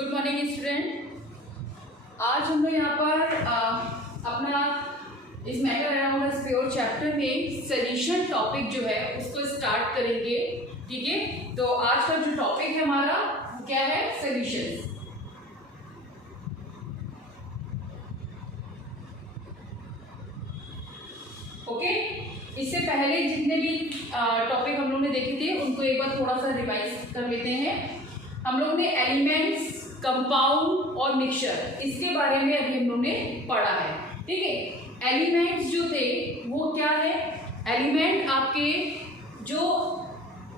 Good morning student. आज हम लोग यहाँ पर अपना इस मैटर अराउंड स्फीयर चैप्टर में सॉल्यूशन टॉपिक जो है उसको स्टार्ट करेंगे। ठीक है, तो आज का जो टॉपिक है हमारा क्या है? सॉल्यूशंस। ओके, इससे पहले जितने भी टॉपिक हम लोग ने देखे थे उनको एक बार थोड़ा सा रिवाइज कर लेते हैं। हम लोग ने एलिमेंट्स, कंपाउंड और मिक्सचर इसके बारे में अभी हम लोग ने पढ़ा है। ठीक है, एलिमेंट्स जो थे वो क्या है? एलिमेंट आपके जो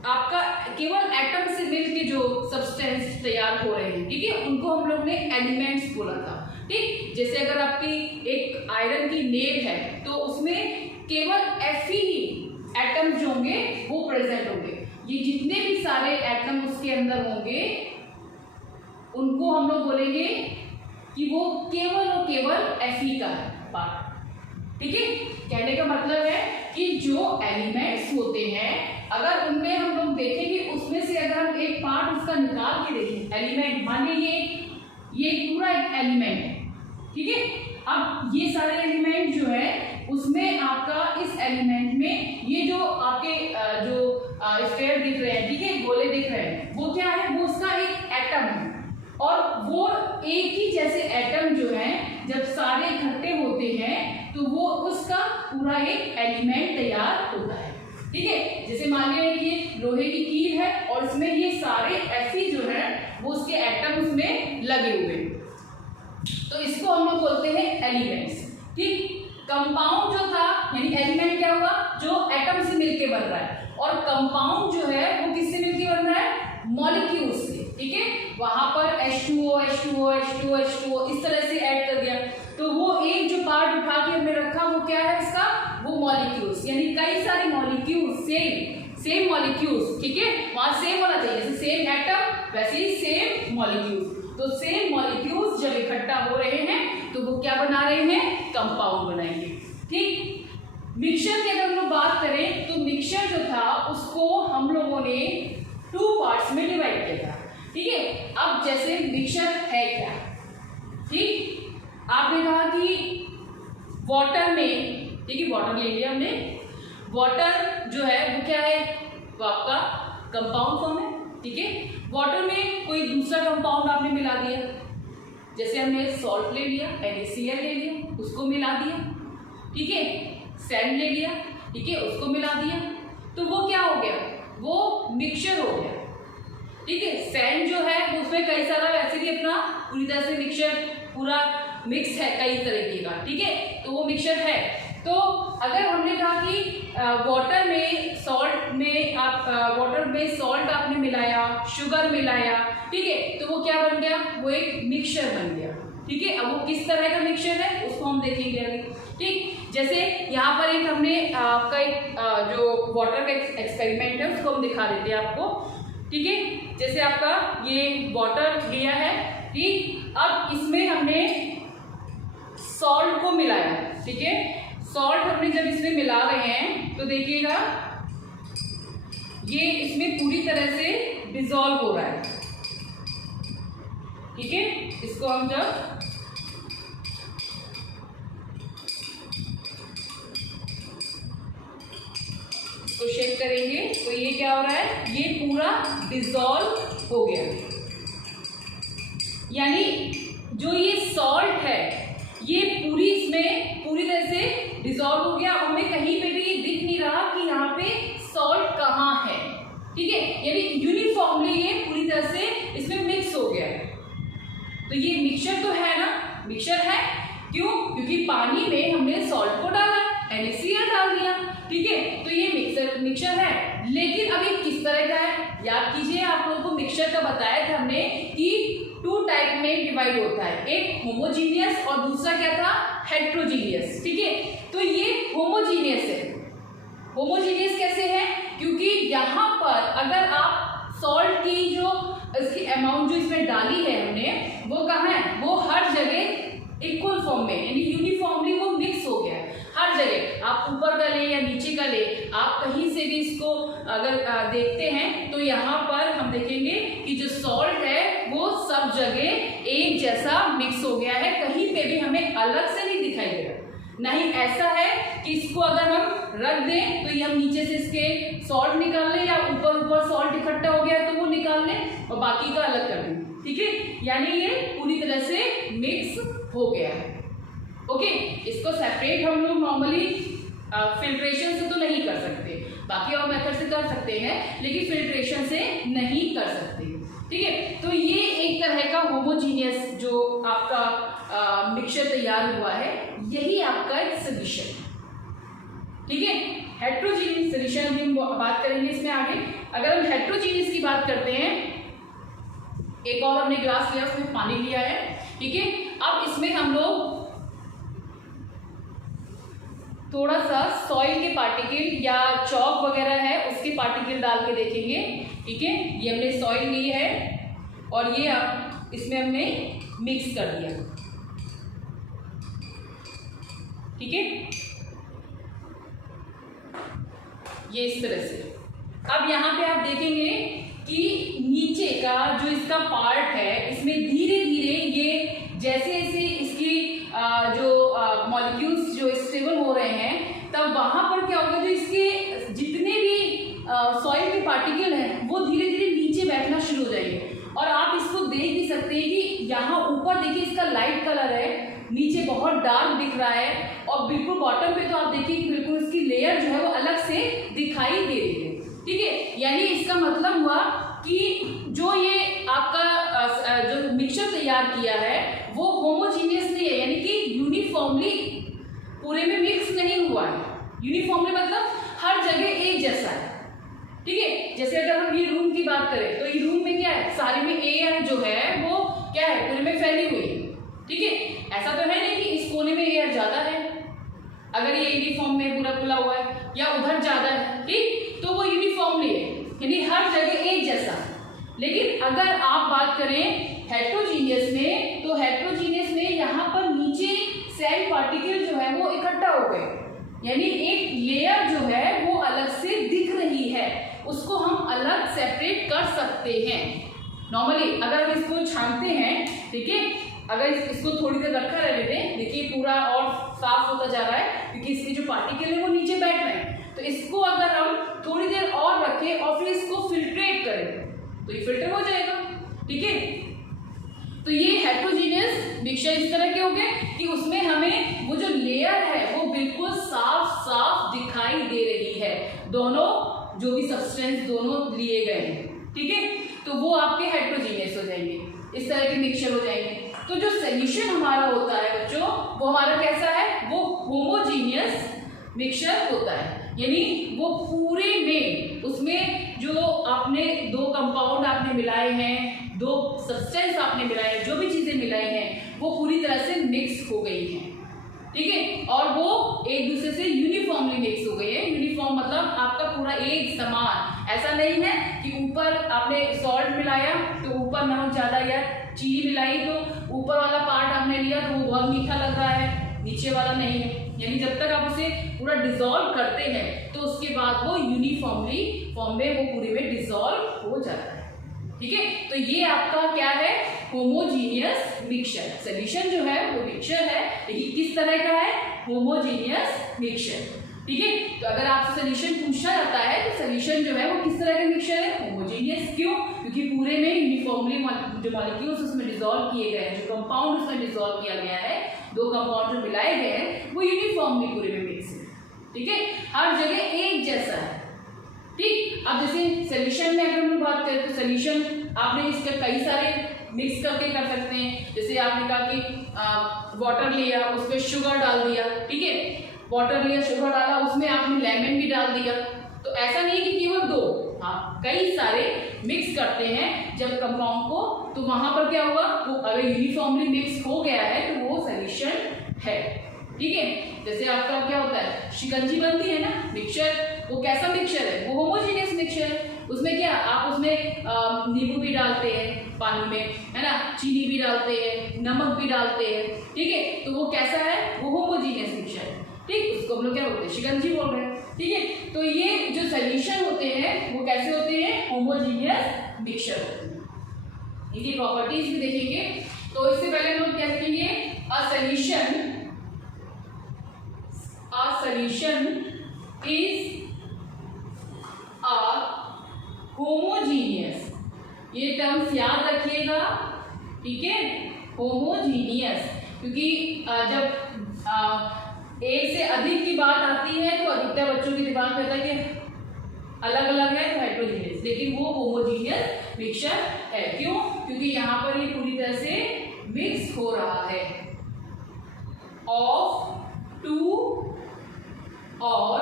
आपका केवल एटम से मिलकर जो सब्सटेंस तैयार हो रहे हैं, ठीक है, उनको हम लोग ने एलिमेंट्स बोला था। ठीक, जैसे अगर आपकी एक आयरन की नेल है तो उसमें केवल Fe ही एटम्स जो होंगे वो प्रेजेंट होंगे। ये जितने भी सारे एटम उसके अंदर होंगे उनको हम लोग बोलेंगे कि वो केवल और केवल Fe का पार्ट। ठीक है, कहने का मतलब है कि जो एलिमेंट्स होते हैं अगर उनमें हम लोग देखें कि उसमें से अगर हम एक पार्ट उसका निकाल के देखें, एलिमेंट मान लीजिए ये पूरा एक एलिमेंट है। ठीक है, अब ये सारे एलिमेंट जो है उसमें आपका इस एलिमेंट में ये जो आपके जो स्फीयर दिख रहे हैं, ठीक है, गोले दिख रहे हैं, वो क्या है? वो उसका एक एटम है। और वो एक ही जैसे एटम जो है जब सारे इकट्ठे होते हैं तो वो उसका पूरा एक एलिमेंट तैयार होता है। ठीक है, जैसे मान लिया कि लोहे की कील है और इसमें ये सारे Fe जो है वो उसके एटम उसमें लगे हुए हैं, तो इसको हम लोग बोलते हैं एलिमेंट्स। ठीक, कंपाउंड जो था यानी एलिमेंट क्या हुआ? जो एटम से मिलके बन रहा है, और कंपाउंड जो है वो किससे मिलके बन रहा है? मॉलिक्यूल्स से। ठीक है, वहां पर H2O H2O H2O H2O इस तरह से ऐड कर दिया, तो वो एक जो पार्ट उठा के हमने रखा वो क्या है इसका? वो मॉलिक्यूल्स, यानी कई सारे मॉलिक्यूल्स, सेम मॉलिक्यूल्स। ठीक है, वहां सेम होना चाहिए, जैसे सेम एटम वैसे ही सेम मॉलिक्यूल्स। तो सेम मॉलिक्यूल्स जब इकट्ठा हो रहे हैं तो वो क्या बना रहे हैं? कंपाउंड बनाएंगे। ठीक, मिक्सचर की अगर हम लोग बात करें तो मिक्सचर जो था उसको हम लोगों ने 2 पार्ट्स में डिवाइड किया था। ठीक है, अब जैसे मिक्सचर है क्या? ठीक, आपने कहा कि वाटर में, ठीक है, वाटर ले लिया हमने, वाटर जो है वो क्या है? वो आपका कंपाउंड फॉर्म है। ठीक है, वाटर में कोई दूसरा कंपाउंड आपने मिला दिया, जैसे हमने सॉल्ट ले लिया, NaCl ले लिया, उसको मिला दिया। ठीक है, सैंड ले लिया, ठीक है, उसको मिला दिया, तो वो क्या हो गया? वो मिक्सचर हो गया। ठीक है, सैंड जो है उसमें कई सारा वैसे भी अपना पूरी तरह से मिक्सचर पूरा मिक्स है कई तरीके का। ठीक है, तो वो मिक्सचर है। तो अगर हमने कहा कि वाटर में सॉल्ट में आप वाटर में सॉल्ट आपने मिलाया, शुगर मिलाया, ठीक है, तो वो क्या बन गया? वो एक मिक्सचर बन गया। ठीक है, अब वो किस तरह का मिक्सचर है उसको हम देखेंगे अभी। ठीक, जैसे यहाँ पर एक हमने आपका एक जो वाटर का एक्सपेरिमेंट है उसको हम दिखा देते हैं आपको। ठीक है, जैसे आपका ये वाटर लिया है, ठीक, अब इसमें हमने सॉल्ट को मिलाया। ठीक है, सॉल्ट हमने जब इसमें मिला रहे हैं तो देखिएगा ये इसमें पूरी तरह से डिसॉल्व हो रहा है। ठीक है, इसको हम जब तो शेक करेंगे तो ये क्या हो रहा है? ये पूरा डिसॉल्व हो गया, यानी जो ये सॉल्ट है ये पूरी इसमें पूरी तरह से डिसॉल्व हो गया। हमें कहीं पे भी ये दिख नहीं रहा कि यहाँ पे सॉल्ट कहाँ है। ठीक है, यानी यूनिफॉर्मली ये पूरी तरह से इसमें मिक्स हो गया है। तो ये मिक्सचर तो है ना? मिक्सचर है, क्यों? क्योंकि पानी में हमने सॉल्ट को डाला, NaCl डाल दिया। ठीक है, तो ये मिक्सचर है। लेकिन अब ये किस तरह का है? याद कीजिए, आप लोगों को मिक्सचर का बताया था हमने कि 2 टाइप में डिवाइड होता है, एक होमोजीनियस और दूसरा क्या था? हेट्रोजीनियस। ठीक है, तो ये होमोजीनियस है। होमोजीनियस कैसे है? क्योंकि यहाँ पर अगर आप सॉल्ट की जो इसकी अमाउंट जो इसमें डाली है हमने वो कहाँ है? वो हर जगह इक्वल फॉर्म में, यानी यूनिफॉर्मली वो मिक्स हो गया है हर जगह। आप ऊपर का ले या नीचे का ले, आप कहीं से भी इसको अगर देखते हैं तो यहाँ पर हम देखेंगे कि जो सॉल्ट है वो सब जगह एक जैसा मिक्स हो गया है, कहीं पे भी हमें अलग से नहीं दिखाई दे रहा। नहीं ऐसा है कि इसको अगर हम रख दें तो ये हम नीचे से इसके सॉल्ट निकाल लें, या ऊपर ऊपर सॉल्ट इकट्ठा हो गया है तो वो निकाल लें और बाकी का अलग कर दें, ठीक है। यानी ये पूरी तरह से मिक्स हो गया है। ओके, इसको सेपरेट हम लोग नॉर्मली फिल्ट्रेशन से तो नहीं कर सकते, बाकी और मेथड से कर सकते हैं, लेकिन फिल्ट्रेशन से नहीं कर सकते, ठीक है। तो ये एक तरह का होमोजीनियस जो आपका मिक्सचर तैयार हुआ है, यही आपका एक सोल्यूशन, ठीक है। हेट्रोजीनियस सोल्यूशन हम बात करेंगे इसमें आगे। अगर हम हेट्रोजीनियस की बात करते हैं, एक और हमने ग्लास लिया, उसमें पानी लिया है, ठीक है। अब इसमें हम लोग थोड़ा सा सॉइल के पार्टिकल या चॉक वगैरह है उसके पार्टिकल डाल के देखेंगे, ठीक है। ये हमने सॉइल ली है और ये अब इसमें हमने मिक्स कर दिया, ठीक है, ये इस तरह से। अब यहाँ पे आप देखेंगे कि नीचे का जो इसका पार्ट है, इसमें धीरे धीरे ये जैसे जैसे इसकी जो मॉलिक्यूल्स जो स्टेबल हो रहे हैं, तब वहां पर क्या होगा, जो इसके जितने भी सॉइल के पार्टिकल हैं वो धीरे धीरे नीचे बैठना शुरू हो जाएंगे। और आप इसको देख भी सकते हैं कि यहाँ ऊपर देखिए इसका लाइट कलर है, नीचे बहुत डार्क दिख रहा है, और बिल्कुल बॉटम पे तो आप देखिए कि बिल्कुल इसकी लेयर जो है वो अलग से दिखाई दे रही है, ठीक है। यानी इसका मतलब हुआ कि जो ये आपका जो मिक्सचर तैयार किया है वो होमोजीनियस नहीं है, यानी कि यूनिफॉर्मली पूरे में मिक्स नहीं हुआ है। यूनिफॉर्मली मतलब हर जगह एक जैसा है, ठीक है। जैसे अगर हम ये रूम की बात करें तो ये रूम में क्या है, सारे में एयर जो है वो क्या है, पूरे में फैली हुई है, ठीक है। ऐसा तो है नहीं कि इस कोने में एयर ज्यादा है, अगर ये यूनिफॉर्म में पूरा खुला हुआ है, या उधर ज्यादा है, ठीक, तो वो यूनिफॉर्मली है, यानी हर जगह एक जैसा। लेकिन अगर आप बात करें हेट्रोजीनियस में, तो हेट्रोजीनियस में यहाँ पर नीचे सेल पार्टिकल जो है वो इकट्ठा हो गए, यानी एक लेयर जो है वो अलग से दिख रही है, उसको हम अलग सेपरेट कर सकते हैं। नॉर्मली अगर हम इसको छानते हैं, ठीक है, अगर इसको थोड़ी देर रखा रहने दें, देखिए पूरा और साफ होता जा रहा है क्योंकि इसके जो पार्टिकल है वो नीचे बैठ रहे हैं। तो इसको अगर हम थोड़ी देर और रखें और फिर इसको फिल्ट्रेट करें तो ये फिल्टर हो जाएगा, ठीक है। तो ये हेट्रोजीनियस मिक्सचर इस तरह के हो गए कि उसमें हमें वो जो लेयर है वो बिल्कुल साफ साफ दिखाई दे रही है, दोनों जो भी सब्सटेंस दोनों लिए गए हैं, ठीक है। तो वो आपके हेट्रोजीनियस हो जाएंगे, इस तरह के मिक्सचर हो जाएंगे। तो जो सोल्यूशन हमारा होता है बच्चों, वो हमारा कैसा है, वो होमोजीनियस मिक्सचर होता है, यानी वो पूरे में उसमें जो आपने दो कंपाउंड आपने मिलाए हैं, दो सब्सटेंस आपने मिलाए हैं, जो भी चीजें मिलाई हैं वो पूरी तरह से मिक्स हो गई हैं, ठीक है। और वो एक दूसरे से यूनिफॉर्मली मिक्स हो गई है। यूनिफॉर्म मतलब आपका पूरा एक समान, ऐसा नहीं है कि ऊपर आपने सॉल्ट मिलाया तो ऊपर नमक ज्यादा, या चीनी मिलाई तो ऊपर वाला पार्ट आपने लिया तो वो बहुत मीठा लग रहा है, नीचे वाला नहीं है। यानी जब तक आप उसे पूरा डिसॉल्व करते हैं तो उसके बाद वो यूनिफॉर्मली फॉर्म में वो पूरे में डिसॉल्व हो जाता है, ठीक है। तो ये आपका क्या है, होमोजीनियस मिक्सचर। सोल्यूशन जो है वो मिक्सचर है, लेकिन किस तरह का है, होमोजीनियस मिक्सचर, ठीक है। तो अगर आपसे सोल्यूशन पूछा जाता है तो सोल्यूशन जो है वो किस तरह का मिक्सचर है, होमोजीनियस। क्यों? क्योंकि पूरे में यूनिफॉर्मली जो मॉलिक्यूल्स उसमें डिसॉल्व किए गए हैं, जो कंपाउंड उसमें डिसॉल्व किया गया है, दो कंपाउंड जो मिलाए गए हैं वो यूनिफॉर्मली पूरे में मिक्स है, ठीक है, हर जगह एक जैसा है, ठीक। अब जैसे सोल्यूशन में अगर हम बात करें तो सोल्यूशन आपने इसके कई सारे मिक्स करके कर सकते हैं। जैसे आपने कहा कि वाटर लिया, उसमें शुगर डाल दिया, ठीक है, वाटर लिया, शुगर डाला, उसमें आपने लेमन भी डाल दिया। तो ऐसा नहीं कि केवल दो, हाँ कई सारे मिक्स करते हैं जब कंपाउंड को, तो वहां पर क्या हुआ, वो अगर यूनिफॉर्मली मिक्स हो गया है तो वो सोल्यूशन है, ठीक है। जैसे आपका क्या होता है, शिकंजी बनती है ना मिक्सचर, वो कैसा मिक्सचर है, वो होमोजीनियस मिक्सचर है। उसमें क्या आप उसमें नींबू भी डालते हैं पानी में, है ना, चीनी भी डालते हैं, नमक भी डालते हैं, ठीक है, तो वो कैसा है, वो होमोजीनियस मिक्सचर है, ठीक। उसको हम लोग क्या बोलते हैं, शिकंजी बोल रहे हैं, ठीक है। तो ये जो सोल्यूशन होते हैं वो कैसे होते हैं, होमोजीनियस मिक्सचर होते हैं, इनकी प्रॉपर्टीज भी देखेंगे। तो इससे पहले हम लोग क्या देखेंगे, a solution is a homogeneous, ये टर्म्स याद रखिएगा, ठीक है, होमोजीनियस, क्योंकि जब एक से अधिक की बात आती है तो अधिकतर बच्चों के दिमाग में होता है कि अलग अलग है तो हेट्रोजीनियस, लेकिन वो होमोजीनियस मिक्सचर है। क्यों? क्योंकि यहाँ पर ये पूरी तरह से मिक्स हो रहा है ऑफ 2 और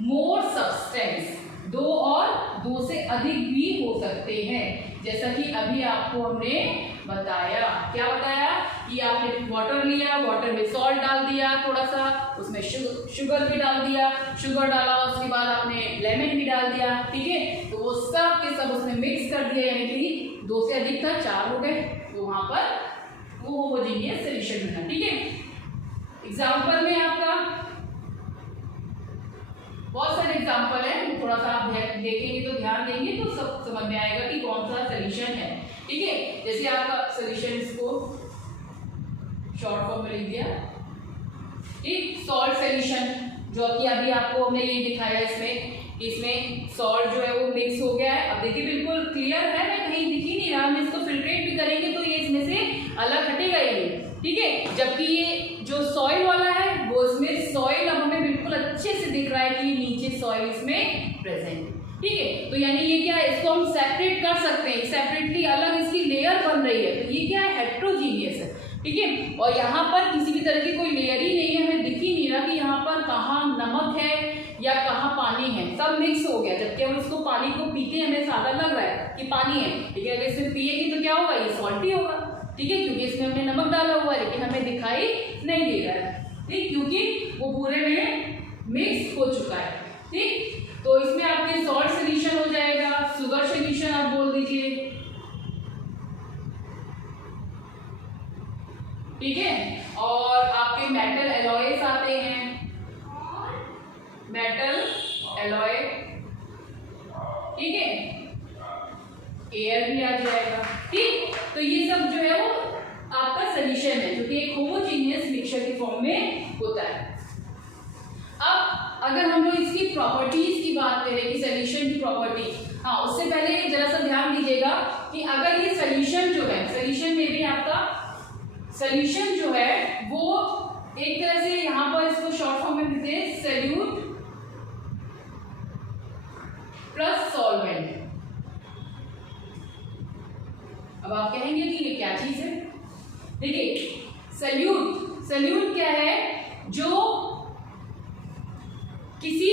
मोर सब्सटेंस, 2 और 2 से अधिक भी हो सकते हैं, जैसा कि अभी आपको हमने बताया। क्या बताया कि आपने वाटर लिया, वाटर में सॉल्ट डाल दिया थोड़ा सा, उसमें शुगर भी डाल दिया, शुगर डाला उसके बाद आपने लेमन भी डाल दिया, ठीक है, तो वो सब के सब उसमें मिक्स कर दिया, यानी कि 2 से अधिक था, 4 हो गए, तो वहां पर वो होमोजेनियस सॉल्यूशन बना, ठीक है। एग्जाम्पल में आपका बहुत सारे एग्जाम्पल है, थोड़ा सा आप देखेंगे तो ध्यान देंगे तो सब समझ में आएगा कि कौन सा सॉल्यूशन है, ठीक है। जैसे आपका सॉल्यूशन, इसको शॉर्ट फॉर्म में लिख दिया, ठीक, सॉल्ट सॉल्यूशन, जो कि अभी आपको हमने ये दिखाया, इसमें सॉल्ट जो है वो मिक्स हो गया है। अब देखिए बिल्कुल क्लियर है, मैं कहीं दिख ही नहीं रहा, हम इसको फिल्ट्रेट भी करेंगे तो ये इसमें से अलग हटेगा ही नहीं, ठीक है। जबकि ये जो सॉइल वाला है वो इसमें सॉइल अब हमें बिल्कुल अच्छे से दिख रहा है कि नीचे सॉइल इसमें प्रेजेंट है, ठीक है। तो यानी ये क्या है, इसको हम सेपरेट कर सकते हैं, सेपरेटली अलग इसकी लेयर बन रही है, तो ये क्या है, हेट्रोजीनियस है, ठीक है। और यहाँ पर किसी भी तरह की कोई लेयर ही नहीं है, हमें दिख ही नहीं रहा कि यहाँ पर कहाँ नमक है या कहाँ पानी है, सब मिक्स हो गया। जबकि हम इसको पानी को पीते हमें सादा लग रहा है कि पानी है, ठीक है, अगर इसे पिएगी तो क्या होगा, ये सॉल्टी होगा, ठीक है, क्योंकि इसमें हमने नमक डाला हुआ है, लेकिन हमें दिखाई नहीं दे रहा है, ठीक, क्योंकि वो पूरे में मिक्स हो चुका है, ठीक। तो इसमें आपके सॉल्ट सॉल्यूशन हो जाएगा, शुगर सॉल्यूशन आप बोल दीजिए, ठीक है। और आपके मेटल एलॉयज आते हैं, मेटल एलॉय, ठीक है, एयर भी आ जाएगा, ठीक। तो ये सब जो है वो आपका सॉल्यूशन है, जो कि एक होमोजेनियस मिक्सचर के फॉर्म में होता है। अब अगर हम लोग इसकी प्रॉपर्टीज की बात करें कि सॉल्यूशन की प्रॉपर्टी, हाँ, उससे पहले जरा सा ध्यान दीजिएगा कि of ये सोल्यूशन जो है, सोल्यूशन में भी आपका सोल्यूशन जो है वो एक तरह से यहाँ पर इसको शॉर्ट फॉर्म में लिखते हैं सोल्यूट प्लस सॉल्वेंट। अब आप कहेंगे कि ये क्या चीज है? देखिए सोल्यूट क्या है? जो किसी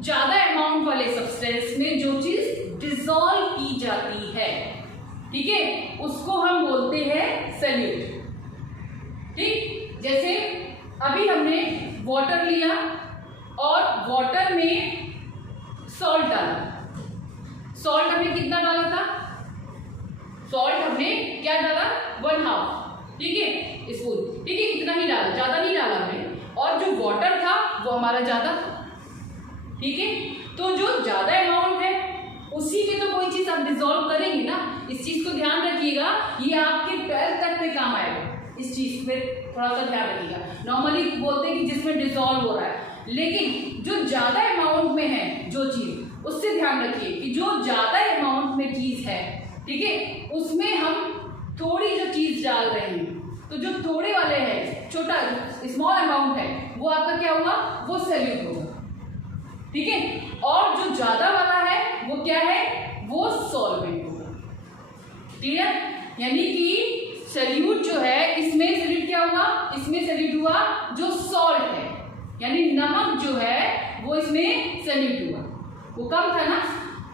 ज्यादा अमाउंट वाले सब्सटेंस में जो चीज डिसॉल्व की जाती है, ठीक है, उसको हम बोलते हैं सोल्यूट। ठीक, जैसे अभी हमने वाटर लिया और वाटर में सॉल्ट डाला। सॉल्ट हमने कितना डाला था? सॉल्ट हमने क्या डाला? 1/2, ठीक है, स्पून, ठीक है, इतना ही डाला, ज्यादा नहीं डाला हमने। और जो वाटर था वो हमारा ज्यादा था, ठीक है। तो जो ज्यादा अमाउंट है उसी में तो कोई चीज आप डिसॉल्व करेंगे ना। इस चीज को ध्यान रखिएगा, ये आपके 12th तक में काम आएगा। इस चीज पे थोड़ा सा ध्यान रखिएगा। नॉर्मली बोलते हैं कि जिसमें डिसॉल्व हो रहा है, लेकिन जो ज्यादा अमाउंट में है जो चीज, उससे ध्यान रखिए कि जो ज्यादा अमाउंट में चीज है, ठीक है, उसमें हम थोड़ी जो चीज डाल रहे हैं, तो जो थोड़े वाले हैं, छोटा स्मॉल अमाउंट है, वो आपका क्या होगा? वो सोल्यूट होगा, ठीक है। और जो ज्यादा वाला है वो क्या है? वो सॉल्वेंट होगा। क्लियर? यानी कि सोल्यूट जो है, इसमें सोल्यूट क्या हुआ? इसमें सोल्यूट हुआ जो सॉल्ट है, यानी नमक जो है वो इसमें सोल्यूट हुआ, वो कम था ना।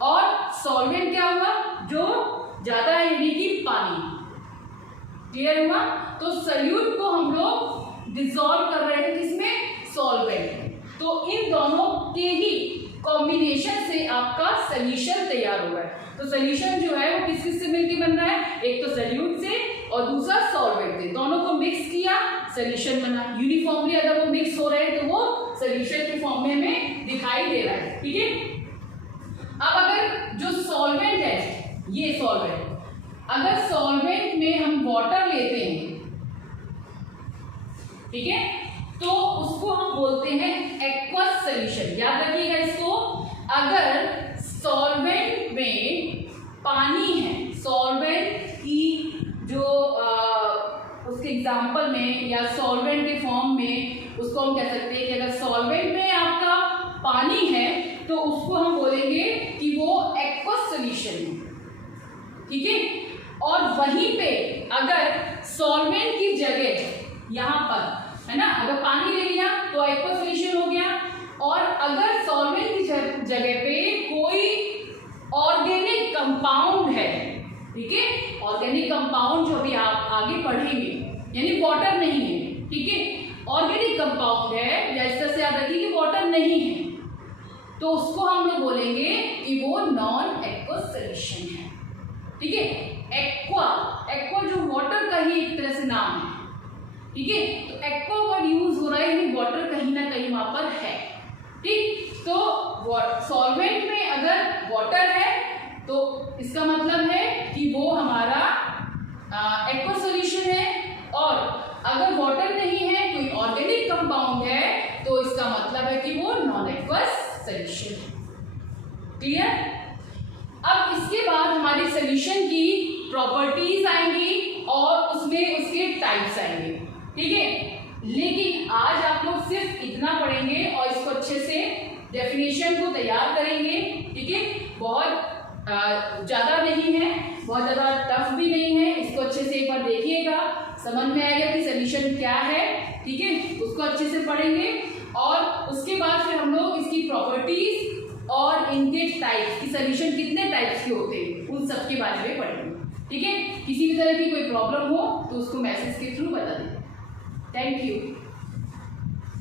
और सॉल्वेंट क्या हुआ? जो ज्यादा है, यानी कि पानी। क्लियर हुआ? तो सोल्यूट को हम लोग डिसॉल्व कर रहे हैं किसमें? सॉल्वेंट। तो इन दोनों के ही कॉम्बिनेशन से आपका सोल्यूशन तैयार हुआ है। तो सोल्यूशन जो है वो किस किस से मिलकर बन रहा है? एक तो सोल्यूट से और दूसरा सॉल्वेंट से। दोनों को मिक्स किया, सोल्यूशन बना। यूनिफॉर्मली अगर वो मिक्स हो रहे हैं तो वो सोल्यूशन के फॉर्म में हमें दिखाई दे रहा है, ठीक है। अब अगर जो सॉल्वेंट है, ये सॉल्वेंट, अगर सॉल्वेंट में हम वाटर लेते हैं, ठीक है, तो उसको हम बोलते हैं एक्वस सॉल्यूशन। याद रखिएगा इसको, अगर सॉल्वेंट में पानी है, सॉल्वेंट की जो उसके एग्जाम्पल में या सॉल्वेंट के फॉर्म में उसको हम कह सकते हैं कि अगर सॉल्वेंट में आपका पानी है तो उसको हम बोलेंगे कि वो एक्वस सॉल्यूशन है, ठीक है। और वहीं पे अगर सॉल्वेंट की जगह यहाँ पर है ना, अगर पानी ले लिया तो एक्वस सॉल्यूशन हो गया, और अगर सॉल्वेंट की जगह पे कोई ऑर्गेनिक कंपाउंड है, ठीक है, ऑर्गेनिक कंपाउंड जो भी आप आगे पढ़ेंगे, यानी वाटर नहीं है, ठीक है, ऑर्गेनिक कंपाउंड है, या इस तरह से याद रखिए कि वाटर नहीं है, तो उसको हम लोग बोलेंगे कि वो नॉन एक्वस सॉल्यूशन है, ठीक है। एक्वा, एक्वा जो वाटर का ही एक तरह से नाम है, ठीक है, तो एक्वा वर्ड यूज हो रहा है, यानी वाटर कहीं ना कहीं वहां पर है, ठीक। तो सॉल्वेंट में अगर वाटर है तो इसका मतलब है कि वो हमारा एक्वस सॉल्यूशन है, और अगर वाटर नहीं है, कोई ऑर्गेनिक कंपाउंड है, तो इसका मतलब है कि वो नॉन एक्वस सॉल्यूशन है। क्लियर? अब इसके बाद हमारी सॉल्यूशन की प्रॉपर्टीज आएंगी और उसमें उसके टाइप्स आएंगे, ठीक है। लेकिन आज आप लोग सिर्फ इतना पढ़ेंगे और इसको अच्छे से डेफिनेशन को तैयार करेंगे, ठीक है। बहुत ज़्यादा नहीं है, बहुत ज़्यादा टफ भी नहीं है, इसको अच्छे से एक बार देखिएगा, समझ में आएगा कि सॉल्यूशन क्या है, ठीक है, उसको अच्छे से पढ़ेंगे, और उसके बाद फिर हम लोग इसकी प्रॉपर्टीज और इनके टाइप्स की, सॉल्यूशन कितने टाइप्स के होते हैं, उन सब के बारे में पढ़ेंगे, ठीक है। किसी भी तरह की कोई प्रॉब्लम हो तो उसको मैसेज के थ्रू बता दें। Thank you.